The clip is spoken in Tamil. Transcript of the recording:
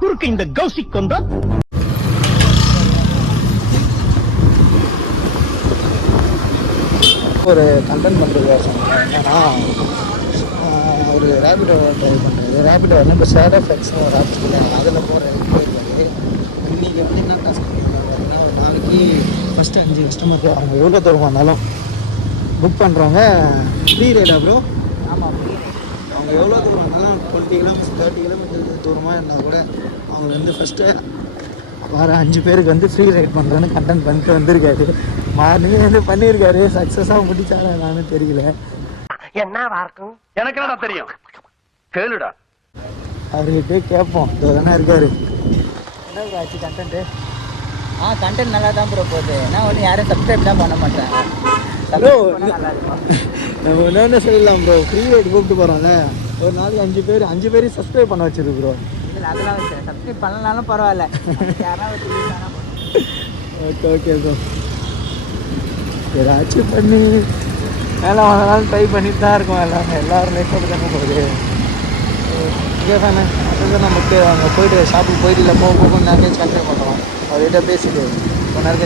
குறுக்கு இந்த கௌசிக் வந்தா ஒரு கண்டென்ட் பண்ணுறது என்னன்னா ஒரு ரேபிடோ ட்ரை பண்ணுறது. ரேபிடோ வந்து இப்போ ஷேர் ஆஃப் எக்ஸ்னு ஒரு ஆப் இருக்குது, அதில் போகிறதுக்கு போயிருக்காரு. இன்றைக்கி வந்து என்ன டாஸ்க் பண்ணியிருக்காங்க, ஒரு நாளைக்கு ஃபஸ்ட்டு 5 கஸ்டமருக்கு அவங்க எவ்வளோ தூரமாக இருந்தாலும் புக் பண்ணுறவங்க ஃப்ரீ ரைடா ப்ரோ? ஆமாம், ஃப்ரீ ரைட். அவங்க எவ்வளோ தூரம் இருந்தாலும் 20 கிலோமீட்டர் 30 கிலோமீட்டர் தூரமாக இருந்தால் கூட அவங்க வந்து ஃபஸ்ட்டு வர 5 பேருக்கு வந்து ஃப்ரீ ரைட் பண்ணுறேன்னு கண்டென்ட் பண்ணிட்டு வந்திருக்காரு. மார்னிங் வந்து பண்ணியிருக்காரு. சக்ஸஸாக முடிச்சாரா என்னான்னு தெரியல. என்ன இருக்கும் எனக்கு என்ன தெரியும், கேளுடா. அவர்கிட்ட கேட்போம். இதோ தானே இருக்காரு. என்ன ப்ரோ ஆச்சு கண்டென்ட்டு? கண்டென்ட் நல்லா தான் ப்ரோ போகுது. நான் ஒன்று யாரும் சப்ஸ்கிரைப் தான் பண்ண மாட்டேன் ப்ரோ. நம்ம என்னென்ன சொல்லலாம் ப்ரோ, ஃப்ரீ ரைட் கூப்பிட்டு போகிறோம்ல, ஒரு நாளைக்கு 5 பேரையும் சப்ஸ்கிரைப் பண்ண வச்சிருக்கு ப்ரோ. இல்லை அதெல்லாம் வச்சு சப்ஸ்கிரைப் பண்ணலனாலும் பரவாயில்ல, யாராவது ஓகே ஓகே ப்ரோ. ஏதாச்சும் பண்ணி வேலை வாங்கினாலும் ட்ரை பண்ணிட்டு தான் இருக்கோம். எல்லோரும் லைஃப் அப்படி தானே போகுது. ஓகே தானே. அதுதான் நமக்கு அங்கே போய்ட்டு ஷாப்புக்கு போயிட்டு இல்லை போக நிறைய கண்ட்ரி பண்ணுறோம். அவர்கிட்ட பேசிட்டு கொஞ்ச நேரம்